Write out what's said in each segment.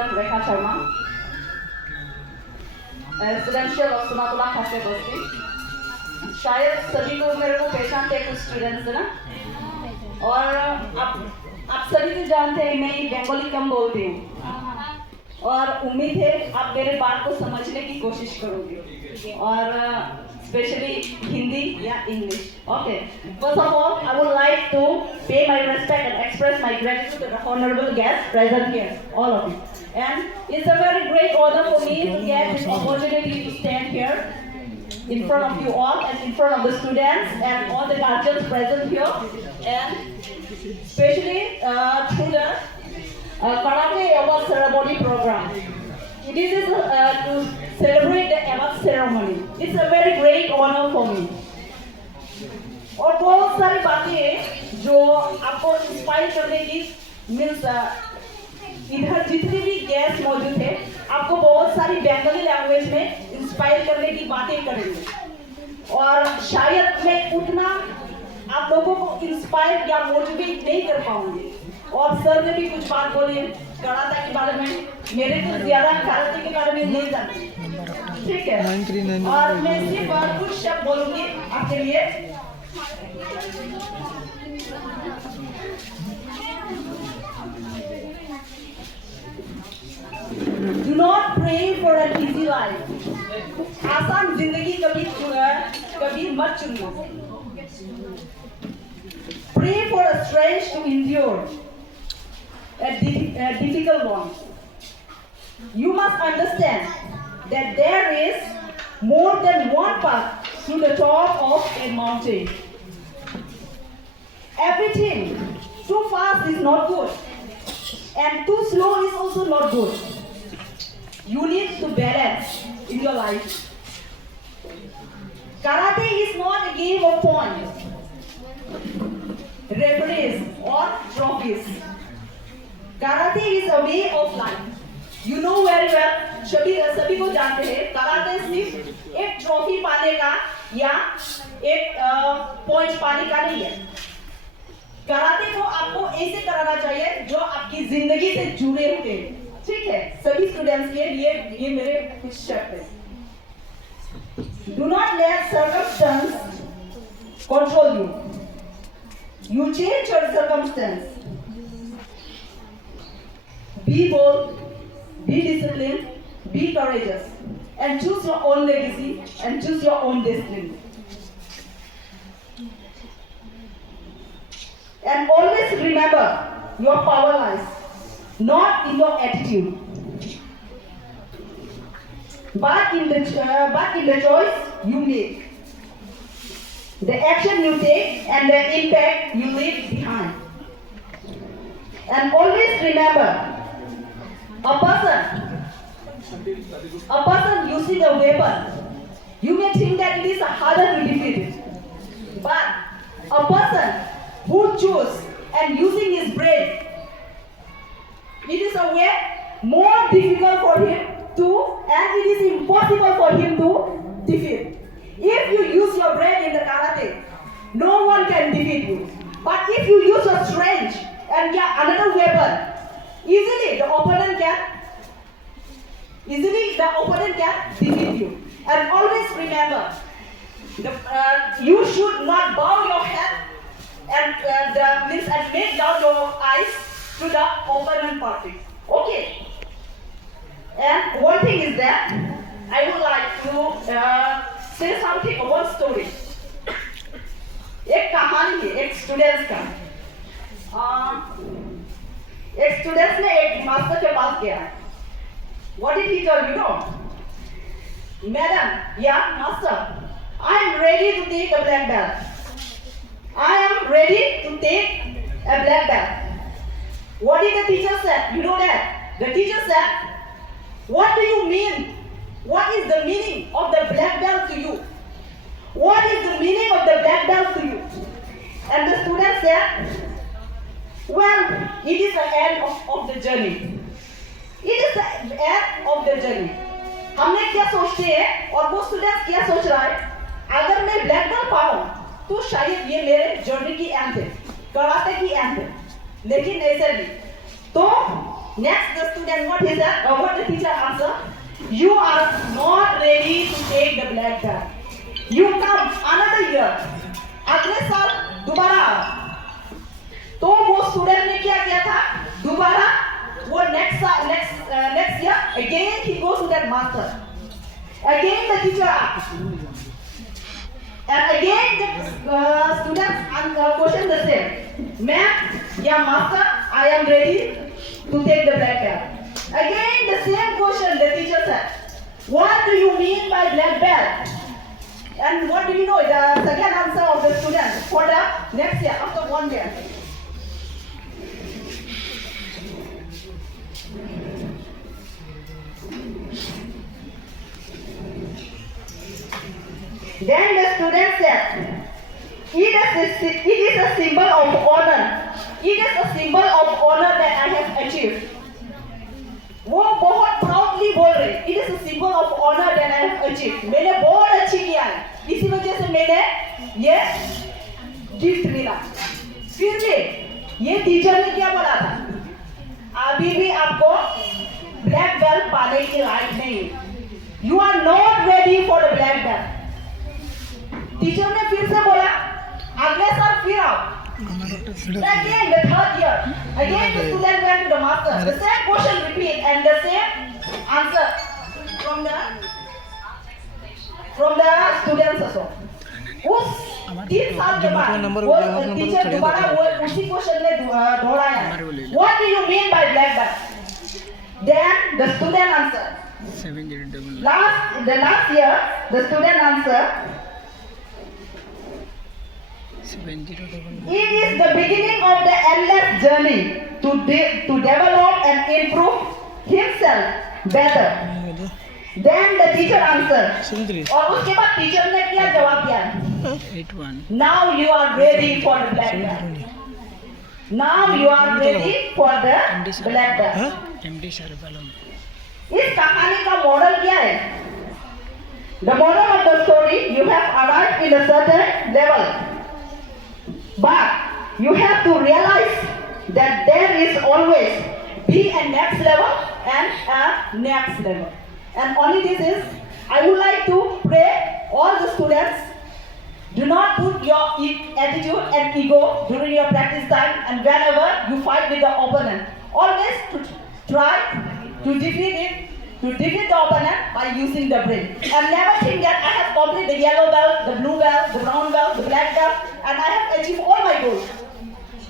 Madam Rekha Sharma, residential of सुनातुला खासे बस्ती। शायद सभी को मेरे को पहचानते हैं कुछ स्टूडेंट्स है ना। और आप सभी तो जानते हैं मैं बंगाली कम बोलती हूँ और उम्मीद है आप मेरे बात को समझने की कोशिश करोगे और स्पेशली हिंदी या English. Okay, first of all I would like to pay my respect and express my gratitude to the honourable guest present here, all of you. And it's a very great honor for me to get this opportunity to stand here in front of you all and in front of the students and all the guardians present here, and especially through the Karate Award Ceremony program. This is to celebrate the award ceremony. It's a very great honor for me. और बहुत सारी बातें जो आपको inspire करने की means इधर जितने भी गेस्ट मौजूद है आपको बहुत सारी बंगाली लैंग्वेज में इंस्पायर करने की बातें करेंगे और शायद मैं उतना आप लोगों को इंस्पायर या मोटिवेट नहीं कर पाऊंगी. और सर ने भी कुछ बात बोली कराटे के बारे में, मेरे को ज्यादा कराटे के बारे में नहीं जानती, ठीक है, और मैं सिर्फ कुछ शब्द बोलूंगी आपके लिए. Do not pray for an easy life. आसान जिंदगी कभी मत चुनो. Pray for a strength to endure a difficult one. You must understand that there is more than one path to the top of a mountain. Everything too fast is not good, and too slow is also not good. You need to balance in your life. Karate is not a game of points, referees or trophies. Karate is a way of life. You know very well, सभी को जानते हैं karate सिर्फ एक trophy पाने का या एक पॉइंट पाने का नहीं है. कराटे को आपको ऐसे कराना चाहिए जो आपकी जिंदगी से जुड़े हुए, ठीक है. सभी स्टूडेंट्स के लिए ये मेरे कुछ शब्द हैं. Do not let circumstance control you. You change your circumstance. Be bold, be disciplined, be courageous, and choose your own legacy and choose your own destiny. And always remember, your power lies not in your attitude, but in the choice you make, the action you take, and the impact you leave behind. And always remember, a person using a weapon, you may think that it is harder to defeat it, but a person who chooses and using his brain, it is a way more difficult for him to, and it is impossible for him to defeat. If you use your brain in the karate, no one can defeat you. But if you use your strength and another weapon, easily the opponent can defeat you. And always remember, you should not bow your head and make down your eyes to the opponent party. Okay. And one thing is that I would like to say something about story. एक कहानी है एक students का. एक students ने एक master के पास गया. What did he tell you know? Madam, yeah, master, I am ready to take a black belt. I am ready to take a black belt. What did the teacher say? You know that? The teacher said, what do you mean? What is the meaning of the black belt to you? What is the meaning of the black belt to you? And the student said, well, it is the end of the journey. It is the end of the journey. हमने क्या सोचते हैं और वो student क्या सोच रहा है, अगर मैं ब्लैक बेल्ट पाऊं तो शायद ये मेरे जर्नी की एंड है, कराटे की एंड है. लेकिन ऐसे नहीं. तो Next, the student, what he said, or what the teacher answered, you are not ready to take the black belt. You come another year. अगले साल दोबारा आओ. तो वो स्टूडेंट ने क्या किया था? दोबारा वो next year again he goes to that master. Again the teacher asks. And again the students question the same. Ma'am, yeah master, I am ready to take the black belt. Again the same question the teacher said. What do you mean by black belt? And what do you know? The second answer of the student for the next year after 1 year. Then the student said, it is a symbol of honor. It is a symbol of honor that I have achieved. वो बहुत proudly बोल रहे, it is a symbol of honor that I have achieved. मैंने बहुत अच्छी किया है, इसी वजह से मैंने ये गिफ्ट मिला. फिर भी ये टीचर ने क्या बोला था? अभी भी आपको ब्लैक बेल्ट पाने की राइट नहीं. You are not ready for the black belt. Teacher ने फिर से बोला, अगले साल फिर आओ. Again, the third year, again the student went to the master. The same question repeat and the same answer from the students also. उस 3 साल के बाद वो टीचर दोबारा वो उसी क्वेश्चन ने दोहराया. What do you mean by black belt? Then the student answered. The last year, the student answered. It is the beginning of the endless journey to develop and improve himself better. Then the teacher answered. और उसके बाद teacher ने क्या जवाब दिया? Now you are ready for the black belt. Now you are ready for the black belt. इस कहानी का मॉडल क्या है? The moral of the story: you have arrived in a certain level. But you have to realize that there is always be a next level and a next level. And only this is, I would like to pray all the students, do not put your attitude and ego during your practice time and whenever you fight with the opponent. Always try to defeat the opponent by using the brain. And never think that I have completed the yellow belt, the blue belt, the brown belt, the black belt, and I have achieved all my goals.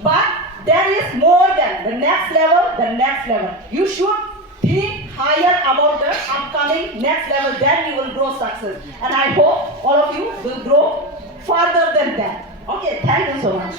But there is more than the next level, You should think higher about the upcoming next level, then you will grow success. And I hope all of you will grow further than that. Okay, thank you so much.